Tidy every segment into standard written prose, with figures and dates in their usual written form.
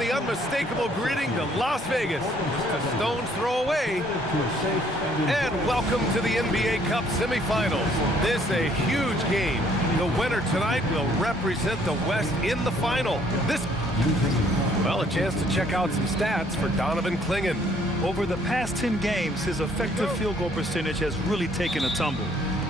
the unmistakable greeting to Las Vegas. Just a stone's throw away. And welcome to the NBA Cup semifinals. This is a huge game. The winner tonight will represent the West in the final. Well, a chance to check out some stats for Donovan Clingan. Over the past 10 games, his effective field goal percentage has really taken a tumble.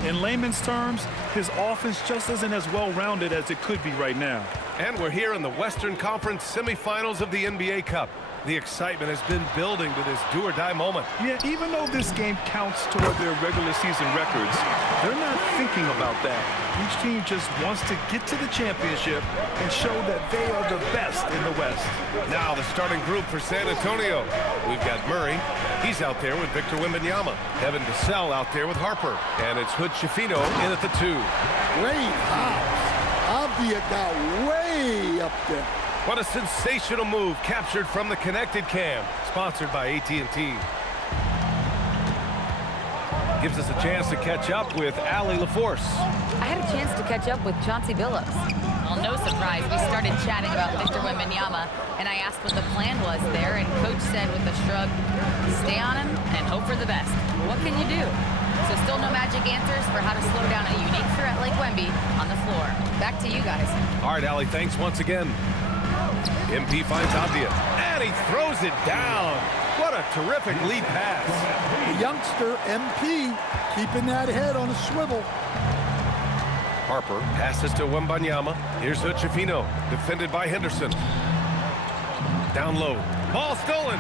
In layman's terms, his offense just isn't as well-rounded as it could be right now. And we're here in the Western Conference semifinals of the NBA Cup. The excitement has been building to this do-or-die moment. Yeah, even though this game counts toward their regular season records, they're not thinking about that. Each team just wants to get to the championship and show that they are the best in the West. Now the starting group for San Antonio. We've got Murray. He's out there with Victor Wembanyama. Evan Vassell out there with Harper. And it's Hood Schifino in at the 2. Great house. Avdia got way up there. What a sensational move captured from the Connected Cam, sponsored by AT&T. Gives us a chance to catch up with Allie LaForce. I had a chance to catch up with Chauncey Billups. Well, no surprise, we started chatting about Victor Wembanyama, and I asked what the plan was there, and Coach said with a shrug, stay on him and hope for the best. What can you do? So still no magic answers for how to slow down a unique threat like Wemby on the floor. Back to you guys. All right, Allie, thanks once again. MP finds Avdia, and he throws it down. What a terrific lead pass. The youngster, MP, keeping that head on a swivel. Harper passes to Wembanyama. Here's Hood Schifino, defended by Henderson. Down low, ball stolen.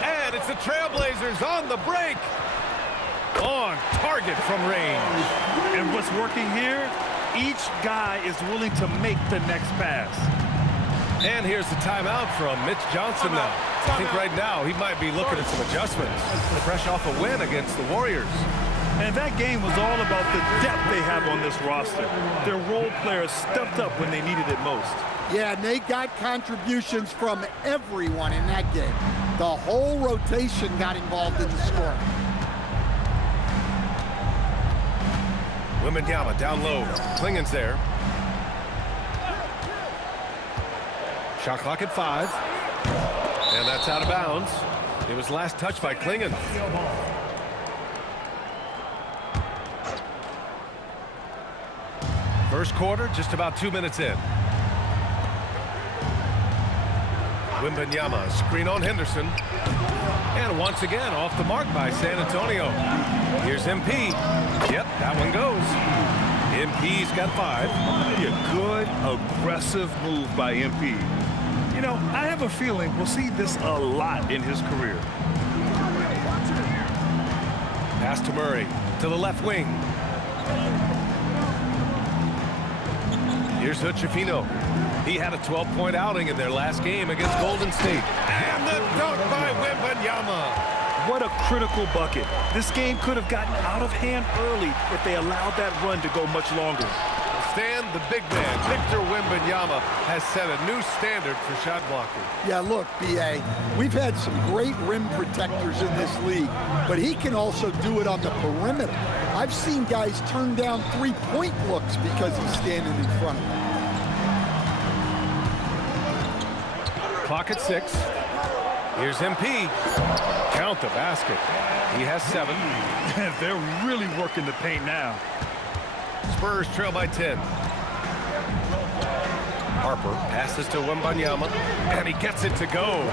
And it's the Trailblazers on the break. On target from range. And what's working here? Each guy is willing to make the next pass. And here's the timeout from Mitch Johnson now. I think right now he might be looking at some adjustments. Fresh off a win against the Warriors. And that game was all about the depth they have on this roster. Their role players stepped up when they needed it most. Yeah, and they got contributions from everyone in that game. The whole rotation got involved in the scoring. Wembanyama down low. Clingan's there. Shot clock at 5. And that's out of bounds. It was last touched by Clingan. First quarter, just about 2 minutes in. Wembanyama, screen on Henderson. And once again, off the mark by San Antonio. Here's MP. Yep, that one goes. MP's got 5. A good, aggressive move by MP. You know, I have a feeling we'll see this a lot in his career. Pass to Murray, to the left wing. Here's Hood Schifino. He had a 12-point outing in their last game against Golden State. And the dunk by Wembanyama. What a critical bucket. This game could have gotten out of hand early if they allowed that run to go much longer. Stan, the big man, Victor Wembanyama, has set a new standard for shot blocking. Yeah, look, B.A., we've had some great rim protectors in this league, but he can also do it on the perimeter. I've seen guys turn down three-point looks because he's standing in front of them. Clock at 6. Here's MP. Count the basket. He has 7. They're really working the paint now. Spurs trail by 10. Harper passes to Wembanyama, and he gets it to go.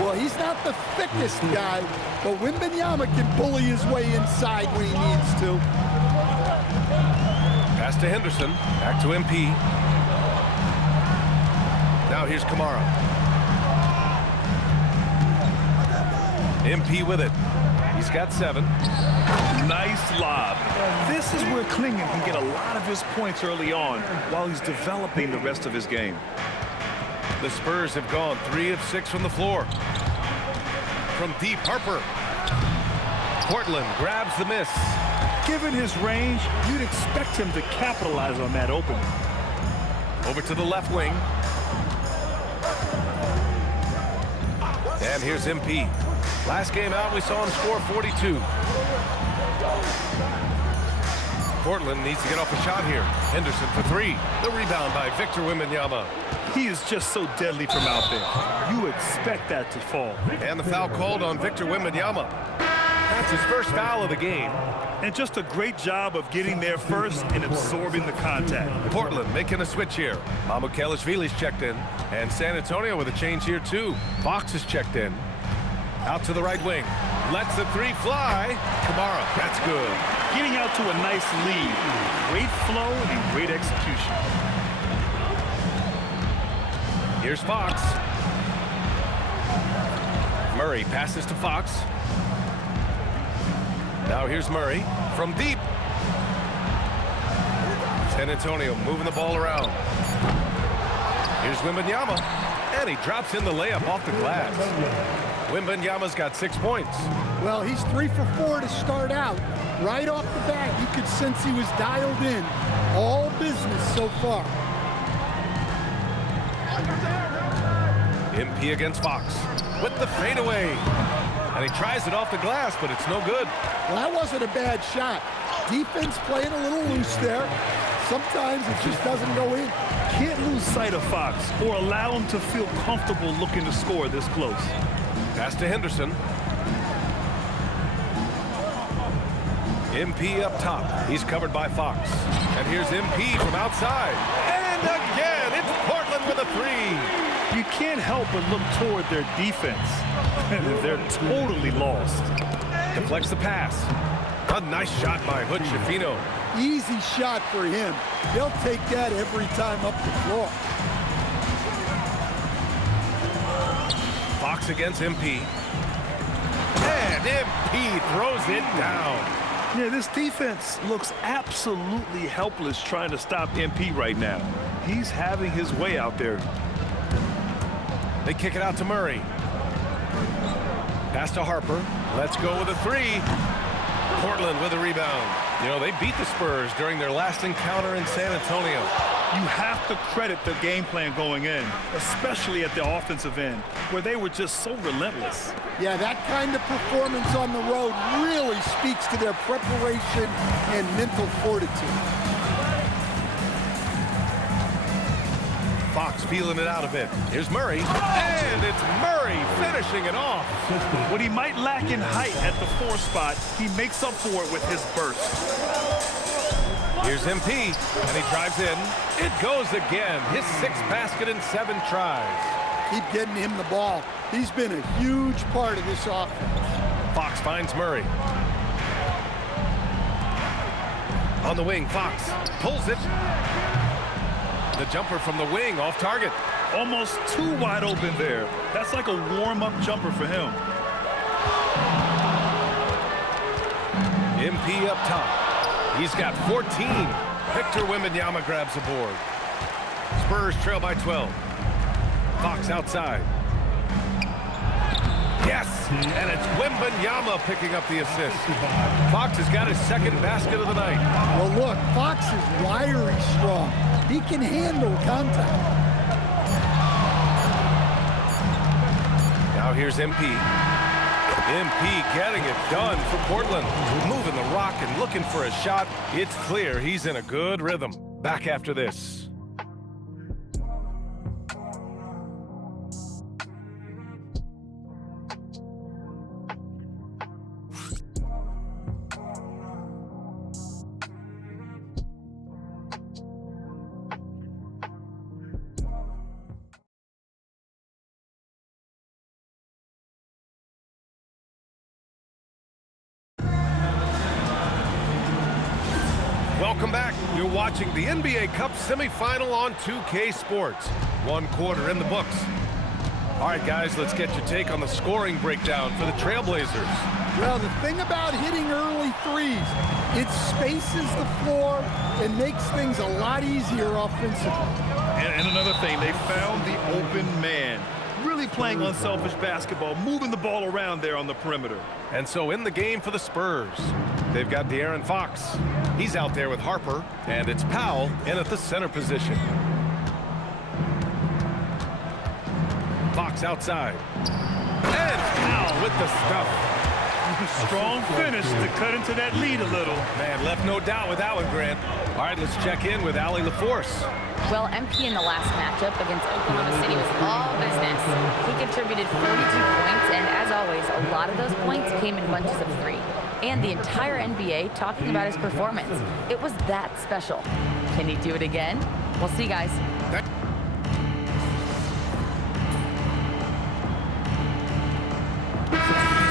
Well, he's not the thickest guy, but Wembanyama can bully his way inside when he needs to. Pass to Henderson. Back to MP. Now here's Kamara. MP with it. He's got 7. Nice lob. This is where Clingan can get a lot of his points early on while he's developing the rest of his game. The Spurs have gone 3 of 6 from the floor. From deep, Harper. Portland grabs the miss. Given his range, you'd expect him to capitalize on that opening. Over to the left wing. And here's MP. Last game out, we saw him score 42. Portland needs to get off a shot here. Henderson for 3. The rebound by Victor Wembanyama. He is just so deadly from out there. You expect that to fall. And the foul called on Victor Wembanyama. That's his first foul of the game. And just a great job of getting there first and absorbing the contact. Portland making a switch here. Mamukelashvili's checked in. And San Antonio with a change here too. Fox is checked in. Out to the right wing. Lets the three fly. Kamara, that's good. Getting out to a nice lead. Great flow and great execution. Here's Fox. Murray passes to Fox. Now here's Murray from deep. San Antonio moving the ball around. Here's Wembanyama, and he drops in the layup off the glass. Wembanyama's got 6 points. Well, he's 3 for 4 to start out. Right off the bat, you could sense he was dialed in. All business so far. MP against Fox with the fadeaway. And he tries it off the glass, but it's no good. Well, that wasn't a bad shot. Defense playing a little loose there. Sometimes it just doesn't go in. Can't lose sight of Fox or allow him to feel comfortable looking to score this close. Pass to Henderson. MP up top. He's covered by Fox. And here's MP from outside. And again, it's Portland with a three. You can't help but look toward their defense. They're totally lost. Deflects the pass. A nice shot by Hood Schifino. Easy shot for him. They'll take that every time up the floor. Fox against MP. And MP throws it down. Yeah, this defense looks absolutely helpless trying to stop MP right now. He's having his way out there. They kick it out to Murray. Pass to Harper. Let's go with a three. Portland with a rebound. You know, they beat the Spurs during their last encounter in San Antonio. You have to credit the game plan going in, especially at the offensive end, where they were just so relentless. Yeah, that kind of performance on the road really speaks to their preparation and mental fortitude. Fox feeling it out a bit. Here's Murray, and it's Murray finishing it off. What he might lack in height at the 4 spot, he makes up for it with his burst. Here's MP, and he drives in. It goes again. His 6th basket in 7 tries. Keep getting him the ball. He's been a huge part of this offense. Fox finds Murray. On the wing, Fox pulls it. The jumper from the wing off target. Almost too wide open there. That's like a warm-up jumper for him. MP up top. He's got 14. Victor Wembanyama grabs the board. Spurs trail by 12. Fox outside. Yes, and it's Wembanyama picking up the assist. Fox has got his 2nd basket of the night. Well, look, Fox is wiry strong. He can handle contact. Now here's MP. MP getting it done for Portland. Moving the rock and looking for a shot. It's clear he's in a good rhythm. Back after this. Welcome back. You're watching the NBA Cup semifinal on 2K Sports. 1 quarter in the books. All right, guys, let's get your take on the scoring breakdown for the Trailblazers. Well, the thing about hitting early threes, it spaces the floor and makes things a lot easier offensively. And another thing, they found the open man. Really playing unselfish basketball, moving the ball around there on the perimeter. And so in the game for the Spurs, they've got De'Aaron Fox. He's out there with Harper, and it's Powell in at the center position. Fox outside. And Powell with the stuff. Strong finish to cut into that lead a little. Man, left no doubt with that one, Grant. All right, let's check in with Allie LaForce. Well, MP in the last matchup against Oklahoma City was all business. He contributed 42 points, and as always, a lot of those points came in bunches of 3. And the entire NBA talking about his performance. It was that special. Can he do it again? We'll see, guys.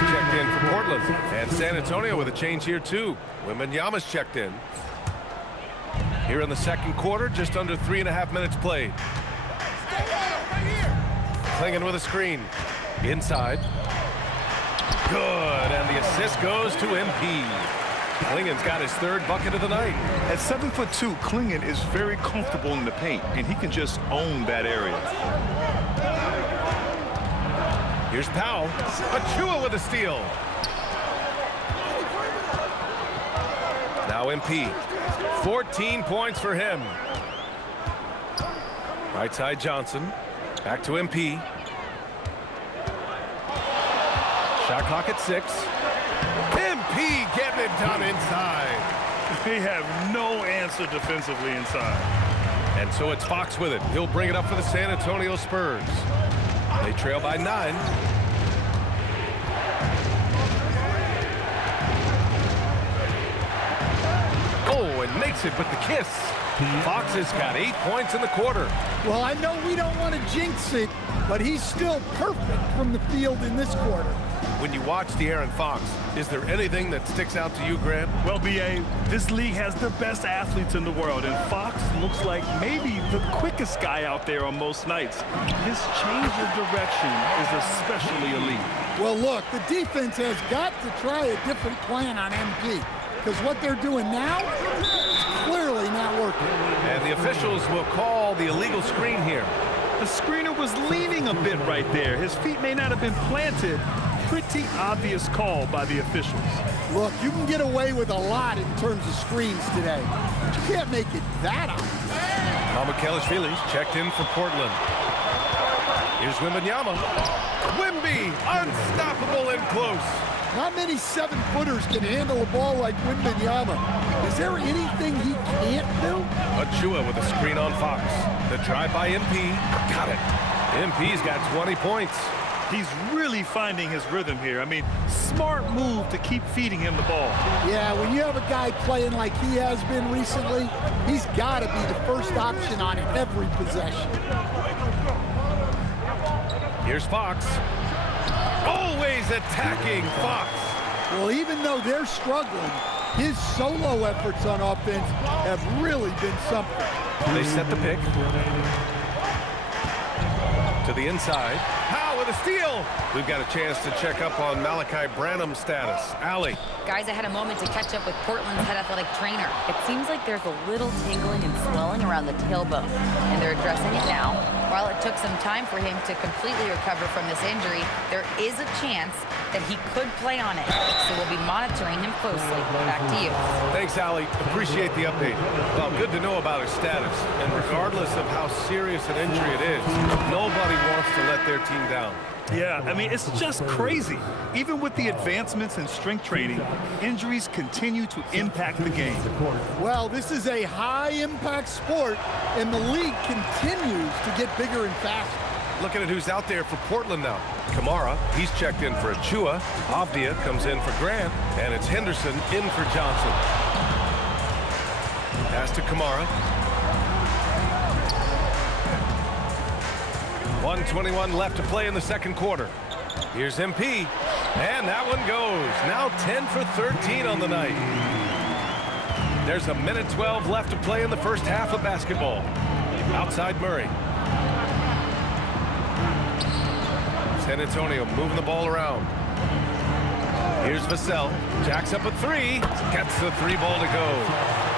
Checked in for Portland. And San Antonio with a change here, too. Wembanyama's checked in. Here in the second quarter, just under 3.5 minutes played. Clingan with a screen. Inside. Good, and the assist goes to MP. Clingan's got his 3rd bucket of the night. At 7'2", Clingan is very comfortable in the paint, and he can just own that area. Here's Powell. Achua with a steal. Now MP. 14 points for him. Right side Johnson. Back to MP. Shot clock at 6. MP getting it done inside. They have no answer defensively inside. And so it's Fox with it. He'll bring it up for the San Antonio Spurs. They trail by 9. Oh, and makes it with the kiss. Fox has got 8 points in the quarter. Well, I know we don't want to jinx it, but he's still perfect from the field in this quarter. When you watch De'Aaron Fox, is there anything that sticks out to you, Grant? Well, B.A., this league has the best athletes in the world, and Fox looks like maybe the quickest guy out there on most nights. His change of direction is especially elite. Well, look, the defense has got to try a different plan on MP, because what they're doing now is clearly not working. And the officials will call the illegal screen here. The screener was leaning a bit right there. His feet may not have been planted. Pretty obvious call by the officials. Look, you can get away with a lot in terms of screens today, but you can't make it that obvious. Mamukelashvili's checked in for Portland. Here's Wembanyama. Wemby, unstoppable in close. Not many 7-footers can handle a ball like Wembanyama. Is there anything he can't do? Achua with a screen on Fox. The drive by MP. Got it. MP's got 20 points. He's really finding his rhythm here. I mean, smart move to keep feeding him the ball. Yeah, when you have a guy playing like he has been recently, he's got to be the first option on every possession. Here's Fox. Always attacking Fox. Well, even though they're struggling, his solo efforts on offense have really been something. They set the pick. To the inside. Powell with a steal. We've got a chance to check up on Malachi Branham's status. Allie. Guys, I had a moment to catch up with Portland's head athletic trainer. It seems like there's a little tingling and swelling around the tailbone, and they're addressing it now. While it took some time for him to completely recover from this injury, there is a chance that he could play on it. So we'll be monitoring him closely. Back to you. Thanks, Allie. Appreciate the update. Well, good to know about his status. And regardless of how serious an injury it is, nobody wants to let their team down. Yeah, I mean, it's just crazy. Even with the advancements in strength training, injuries continue to impact the game. Well, this is a high-impact sport, and the league continues to get bigger and faster. Looking at who's out there for Portland now. Kamara, he's checked in for Achua. Avdia comes in for Grant, and it's Henderson in for Johnson. Pass to Kamara. 1:21 left to play in the second quarter. Here's MP, and that one goes. Now 10 for 13 on the night. There's a minute 12 left to play in the first half of basketball. Outside Murray. San Antonio moving the ball around. Here's Vassell. Jacks up a 3. Gets the 3 ball to go.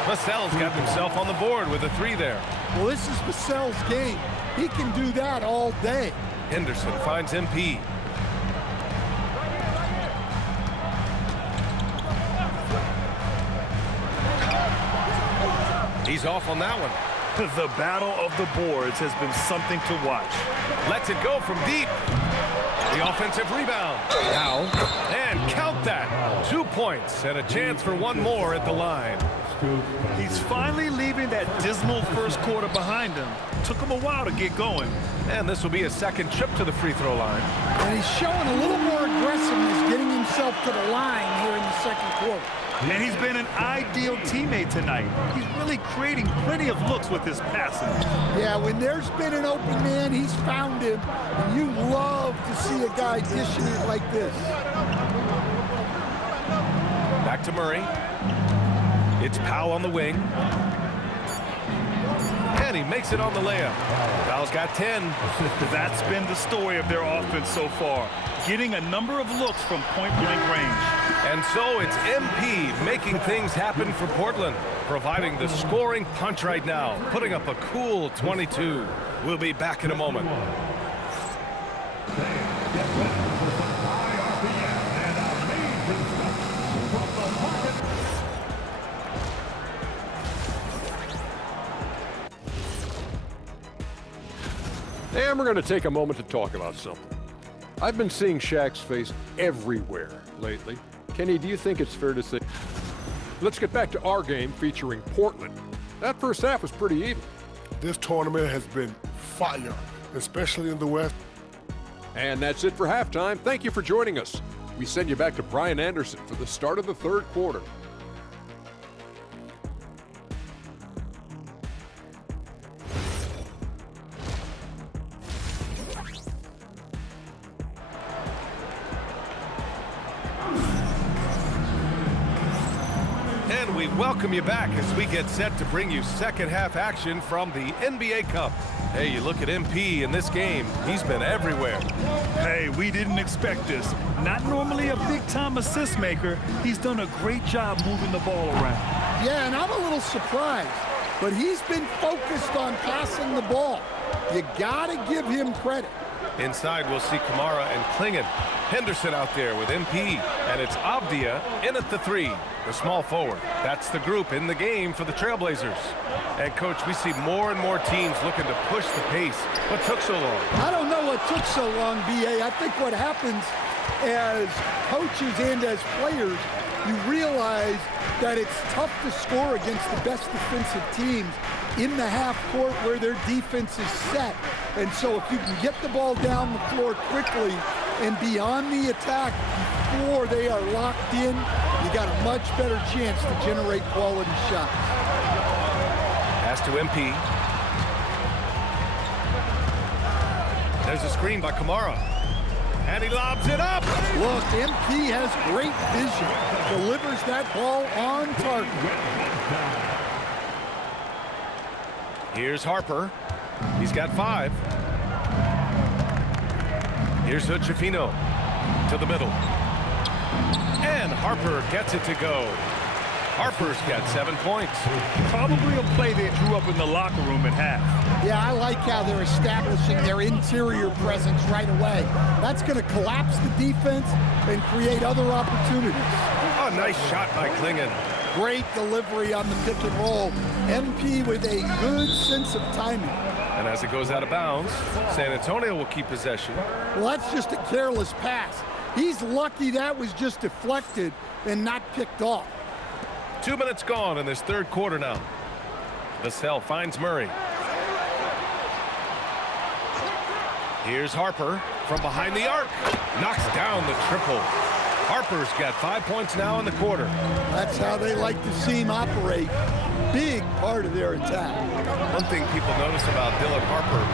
Vassell's got himself on the board with a 3 there. Well, this is Vassell's game. He can do that all day. Henderson finds MP. He's off on that one. The battle of the boards has been something to watch. Lets it go from deep. The offensive rebound. Now, and count that. points and a chance for one more at the line. He's finally leaving that dismal first quarter behind him. Took him a while to get going. And this will be his second trip to the free throw line. And he's showing a little more aggressiveness getting himself to the line here in the second quarter. And he's been an ideal teammate tonight. He's really creating plenty of looks with his passing. Yeah, when there's been an open man, he's found him. And you love to see a guy dishing it like this. Back to Murray. It's Powell on the wing. And he makes it on the layup. Powell's got 10. That's been the story of their offense so far. Getting a number of looks from point-blank range. And so it's MP making things happen for Portland, providing the scoring punch right now, putting up a cool 22. We'll be back in a moment. And we're going to take a moment to talk about something. I've been seeing Shaq's face everywhere lately. Kenny, do you think it's fair to say? Let's get back to our game featuring Portland. That first half was pretty even. This tournament has been fire, especially in the West. And that's it for halftime. Thank you for joining us. We send you back to Brian Anderson for the start of the third quarter. And we welcome you back as we get set to bring you second half action from the NBA Cup. Hey, you look at MP in this game, he's been everywhere. Hey, we didn't expect this. Not normally a big-time assist maker, he's done a great job moving the ball around. Yeah, and I'm a little surprised, but he's been focused on passing the ball. You gotta give him credit. Inside, we'll see Kamara and Klingon. Henderson out there with MP, and it's Avdia in at the three, the small forward. That's the group in the game for the Trailblazers. And, Coach, we see more and more teams looking to push the pace. What took so long? I don't know what took so long, B.A. I think what happens as coaches and as players, you realize that it's tough to score against the best defensive teams in the half court where their defense is set. And so if you can get the ball down the floor quickly and beyond the attack before they are locked in, you got a much better chance to generate quality shots. Pass to MP. There's a screen by Kamara. And he lobs it up. Look, MP has great vision. Delivers that ball on target. Here's Harper. He's got 5. Here's Hood-Schifino to the middle. And Harper gets it to go. Harper's got 7 points. Probably a play they drew up in the locker room at half. Yeah, I like how they're establishing their interior presence right away. That's going to collapse the defense and create other opportunities. Oh, nice shot by Klingon. Great delivery on the pick and roll. MP with a good sense of timing. And as it goes out of bounds, San Antonio will keep possession. Well, that's just a careless pass. He's lucky that was just deflected and not picked off. 2 minutes gone in this third quarter now. Vassell finds Murray. Here's Harper from behind the arc. Knocks down the triple. Harper's got 5 points now in the quarter. That's how they like to see him operate. Big part of their attack. One thing people notice about Dylan Harper,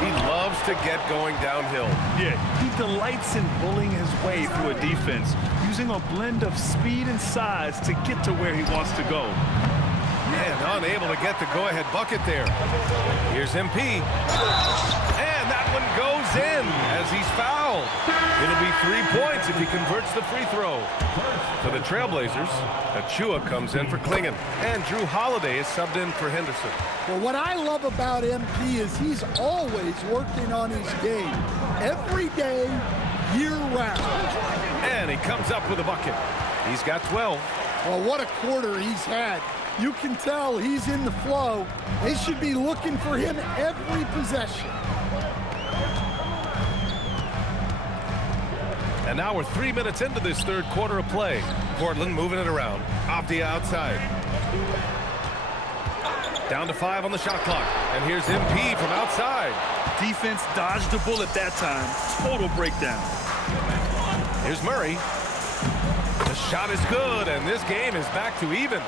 he loves to get going downhill. Yeah, he delights in bullying his way through a defense, using a blend of speed and size to get to where he wants to go. Man, unable to get the go-ahead bucket there. Here's MP. And that one goes in as he's fouled. It'll be 3 points if he converts the free throw. For the Trailblazers, Achua comes in for Klingon. And Drew Holiday is subbed in for Henderson. Well, what I love about MP is he's always working on his game. Every day, year-round. And he comes up with a bucket. He's got 12. Well, what a quarter he's had. You can tell he's in the flow. They should be looking for him every possession. And now we're 3 minutes into this third quarter of play. Portland moving it around. Avdia outside. Down to 5 on the shot clock. And here's MP from outside. Defense dodged the bullet that time. Total breakdown. Here's Murray. The shot is good, and this game is back to even.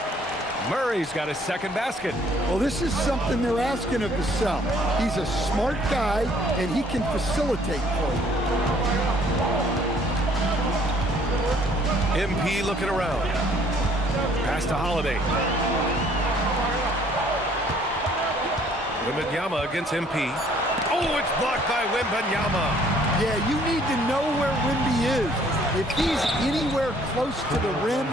Murray's got his second basket. Well, this is something they're asking of Vassell. He's a smart guy, and he can facilitate for you. MP looking around. Pass to Holiday. Wembanyama against MP. Oh, it's blocked by Wembanyama. Yeah, you need to know where Wemby is. If he's anywhere close to the rim,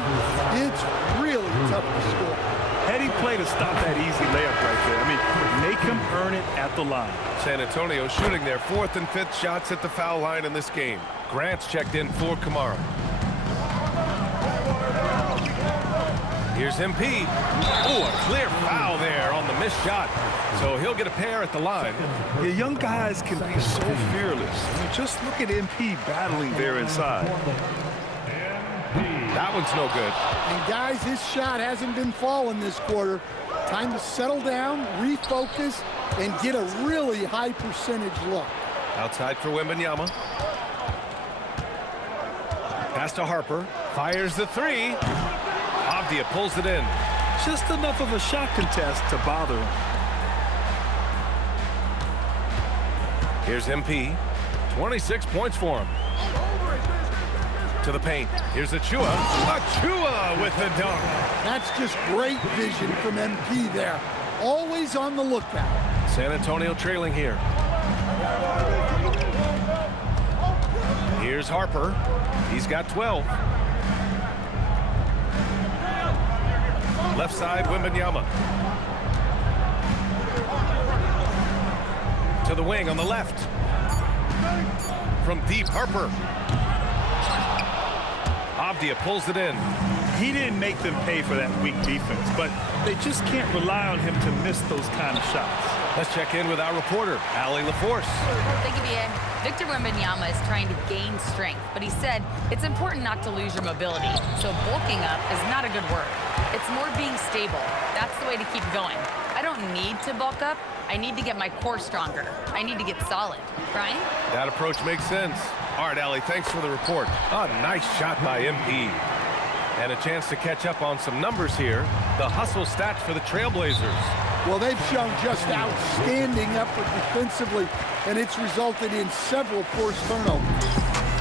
it's really tough to score. Heady play to stop that easy layup right there. I mean, make him earn it at the line. San Antonio shooting their 4th and 5th shots at the foul line in this game. Grant's checked in for Kamara. Here's MP. Oh, a clear foul there on the missed shot. So he'll get a pair at the line. The young guys can be so fearless. I mean, just look at MP battling there inside. That one's no good. And guys, his shot hasn't been falling this quarter. Time to settle down, refocus, and get a really high percentage look. Outside for Wembanyama. Pass to Harper. Fires the 3. Avdia pulls it in. Just enough of a shot contest to bother him. Here's MP. 26 points for him. To the paint. Here's Achua. Achua with the dunk. That's just great vision from MP there. Always on the lookout. San Antonio trailing here. Here's Harper. He's got 12. Left side, Wembanyama. To the wing on the left. From deep, Harper. Avdia pulls it in. He didn't make them pay for that weak defense, but they just can't rely on him to miss those kind of shots. Let's check in with our reporter, Allie LaForce. Thank you, BA. Victor Wembanyama is trying to gain strength, but he said it's important not to lose your mobility. So bulking up is not a good word. It's more being stable. That's the way to keep going. I don't need to bulk up. I need to get my core stronger. I need to get solid. Brian? That approach makes sense. All right, Allie, thanks for the report. A nice shot by MP. And a chance to catch up on some numbers here. The hustle stats for the Trailblazers. Well, they've shown just outstanding effort defensively, and it's resulted in several forced turnovers.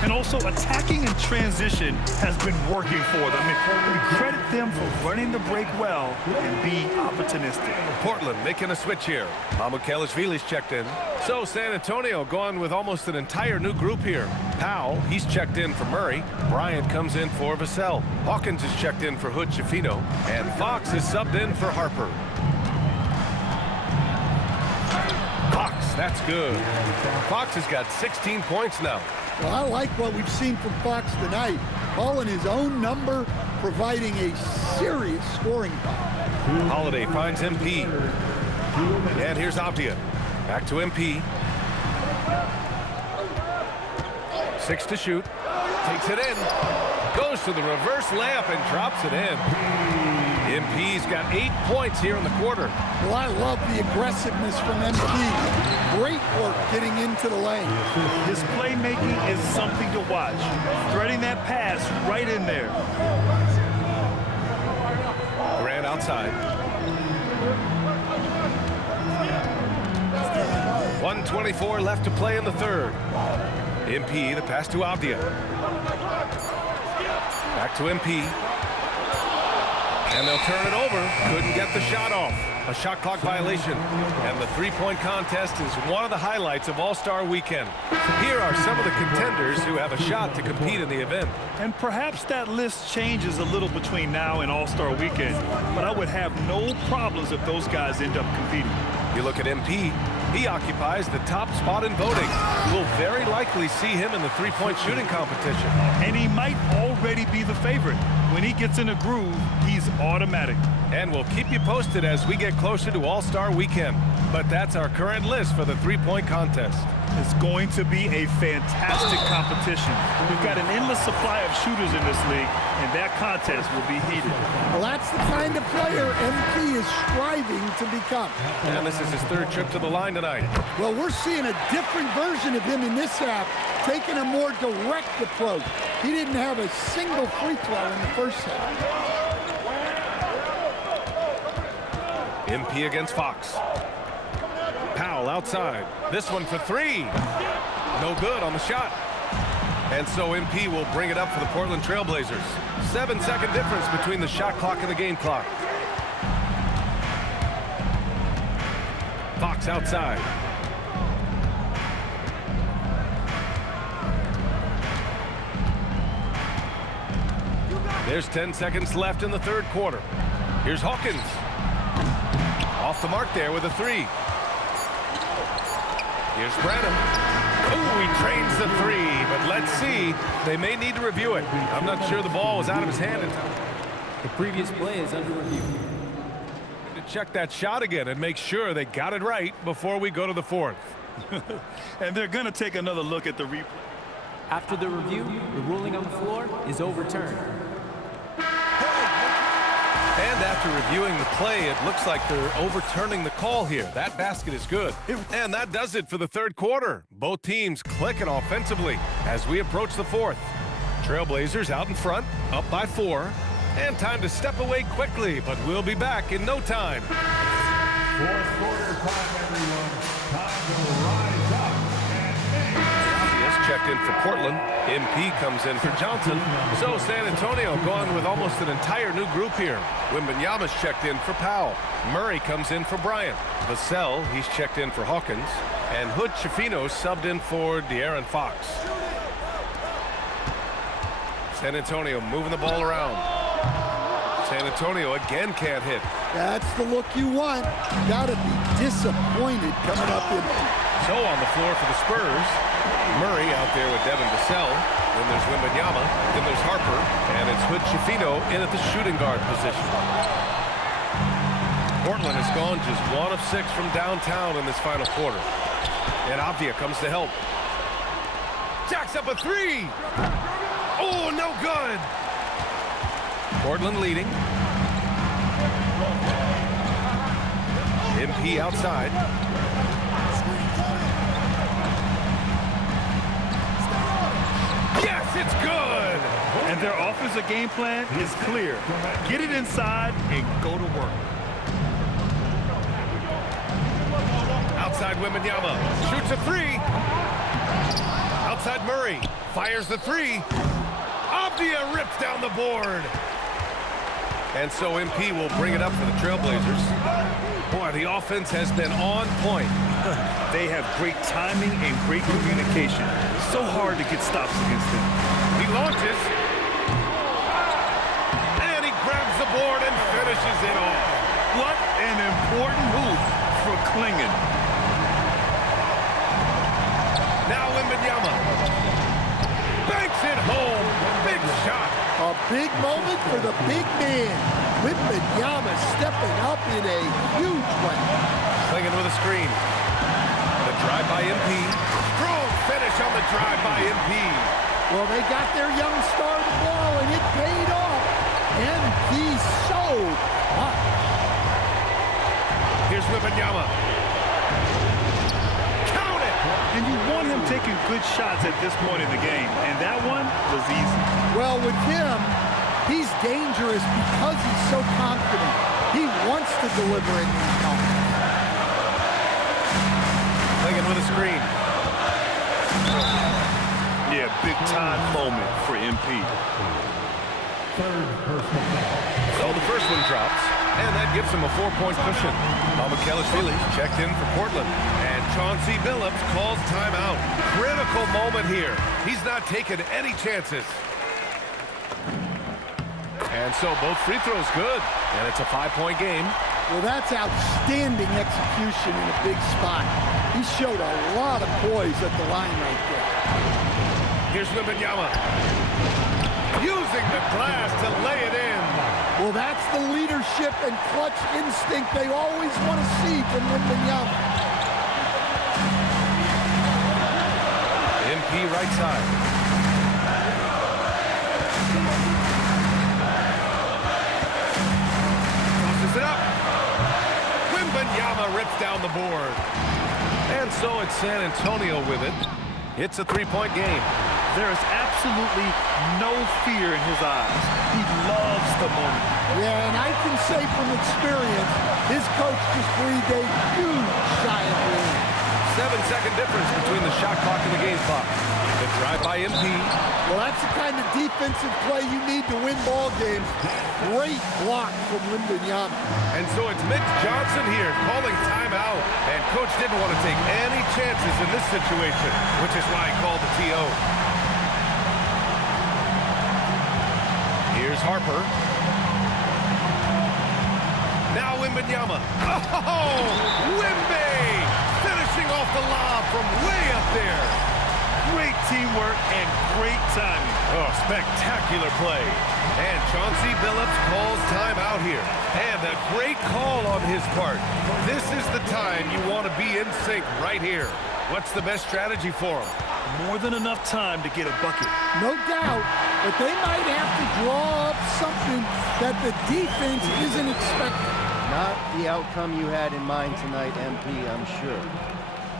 And also, attacking in transition has been working for them. I mean, we credit them for running the break well and being opportunistic. Portland making a switch here. Mamukelashvili's checked in. So San Antonio going with almost an entire new group here. Powell, he's checked in for Murray. Bryant comes in for Vassell. Hawkins is checked in for Hood-Schifino. And Fox is subbed in for Harper. Fox, that's good. Fox has got 16 points now. Well, I like what we've seen from Fox tonight. Calling his own number, providing a serious scoring power. Holiday finds MP. And here's Avdia. Back to MP. 6 to shoot. Takes it in. Goes to the reverse layup and drops it in. MP's got 8 points here in the quarter. Well, I love the aggressiveness from MP. Great work getting into the lane. His playmaking is something to watch. Threading that pass right in there. Grant outside. 1:24 left to play in the third. MP, the pass to Avdia. Back to MP. And they'll turn it over. Couldn't get the shot off. A shot clock violation. And the three-point contest is one of the highlights of All-Star Weekend. Here are some of the contenders who have a shot to compete in the event. And perhaps that list changes a little between now and All-Star Weekend, but I would have no problems if those guys end up competing. You look at MP, he occupies the top spot in voting. We'll very likely see him in the three-point shooting competition. And he might already be the favorite. When he gets in a groove, he's automatic. And we'll keep you posted as we get closer to All-Star Weekend. But that's our current list for the three-point contest. It's going to be a fantastic competition. We've got an endless supply of shooters in this league, and that contest will be heated. Well, that's the kind of player MP is striving to become. And this is his third trip to the line tonight. Well, we're seeing a different version of him in this half, taking a more direct approach. He didn't have a single free throw in the first half. MP against Fox. Powell outside. This one for three. No good on the shot. And so MP will bring it up for the Portland Trailblazers. 7-second difference between the shot clock and the game clock. Fox outside. There's 10 seconds left in the third quarter. Here's Hawkins. Off the mark there with a three. Here's Branham. Oh, he drains the three, but let's see. They may need to review it. I'm not sure the ball was out of his hand in time. The previous play is under review. To check that shot again and make sure they got it right before we go to the fourth. And they're going to take another look at the replay. After the review, the ruling on the floor is overturned. And after reviewing the play, it looks like they're overturning the call here. That basket is good. And that does it for the third quarter. Both teams clicking offensively as we approach the fourth. Trailblazers out in front, up by 4. And time to step away quickly, but we'll be back in no time. Fourth quarter time, everyone. Time to rise up and make. Checked in for Portland. MP comes in for Johnson. So San Antonio going with almost an entire new group here. Wembanyama's checked in for Powell. Murray comes in for Bryant. Vassell, he's checked in for Hawkins. And Hood Schifino subbed in for De'Aaron Fox. San Antonio moving the ball around. San Antonio again can't hit. That's the look you want. Gotta be disappointed coming up in. So on the floor for the Spurs, Murray out there with Devin Vassell. Then there's Wembanyama. Then there's Harper. And it's Hood Schifino in at the shooting guard position. Portland has gone just 1 of 6 from downtown in this final quarter. And Avdia comes to help. Jacks up a three. Oh, no good. Portland leading. MP outside. Yes, it's good. And their offensive game plan is clear. Get it inside and go to work. Outside Wembanyama. Shoots a three. Outside Murray. Fires the three. Avdia rips down the board. And so MP will bring it up for the Trailblazers. Boy, the offense has been on point. They have great timing and great communication. So hard to get stops against them. He launches. And he grabs the board and finishes it off. What an important move for Klingon. Now Wembanyama. Banks it home. Big shot. A big moment for the big man. Wembanyama stepping up in a huge way. Klingon with a screen. The drive by MP. Strong finish on the drive by MP. Well, they got their young star the ball, and it paid off. MP so much. Here's Wembanyama. Count it! And you want him taking good shots at this point in the game. And that one was easy. Well, with him, he's dangerous because he's so confident. He wants to deliver in these moments. Klingon with a screen. Yeah, big-time moment for MP. So the first one drops, and that gives him a 4-point cushion. Mamukelashvili checked in for Portland, and Chauncey Billups calls timeout. Critical moment here. He's not taking any chances. And so both free throws good, and it's a 5-point game. Well, that's outstanding execution in a big spot. He showed a lot of poise at the line right there. Here's Wembanyama. Using the glass to lay it in. Well, that's the leadership and clutch instinct they always want to see from Wembanyama. MP right side. Tosses it up. Wembanyama rips down the board. And so it's San Antonio with it. It's a three-point game. There is absolutely no fear in his eyes. He loves the moment. Yeah, and I can say from experience, his coach just breathed a huge sigh of relief. 7-second difference between the shot clock and the game clock. The drive by MP. Well, that's the kind of defensive play you need to win ball games. Great block from Wembanyama. And so it's Mitch Johnson here calling timeout. And coach didn't want to take any chances in this situation, which is why he called the TO. Here's Harper. Now Wembanyama. Oh, Wemby! Finishing off the lob from way up there. Great teamwork and great timing. Oh, spectacular play. And Chauncey Billups calls timeout here. And a great call on his part. This is the time you want to be in sync right here. What's the best strategy for him? More than enough time to get a bucket. No doubt, but they might have to draw up something that the defense isn't expecting. Not the outcome you had in mind tonight, MP, I'm sure.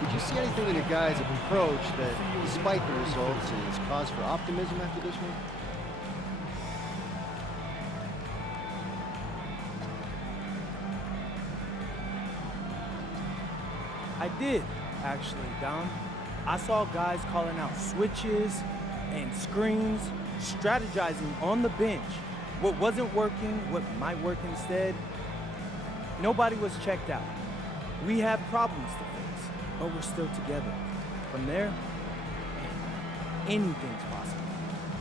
Did you see anything in your guys' approach that, despite the results, is cause for optimism after this one? I did, actually, Dom. I saw guys calling out switches and screens, strategizing on the bench. What wasn't working, what might work instead. Nobody was checked out. We have problems to fix, but we're still together. From there, anything's possible.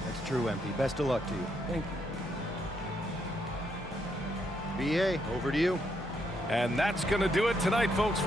That's true, MP. Best of luck to you. Thank you. BA, over to you. And that's going to do it tonight, folks.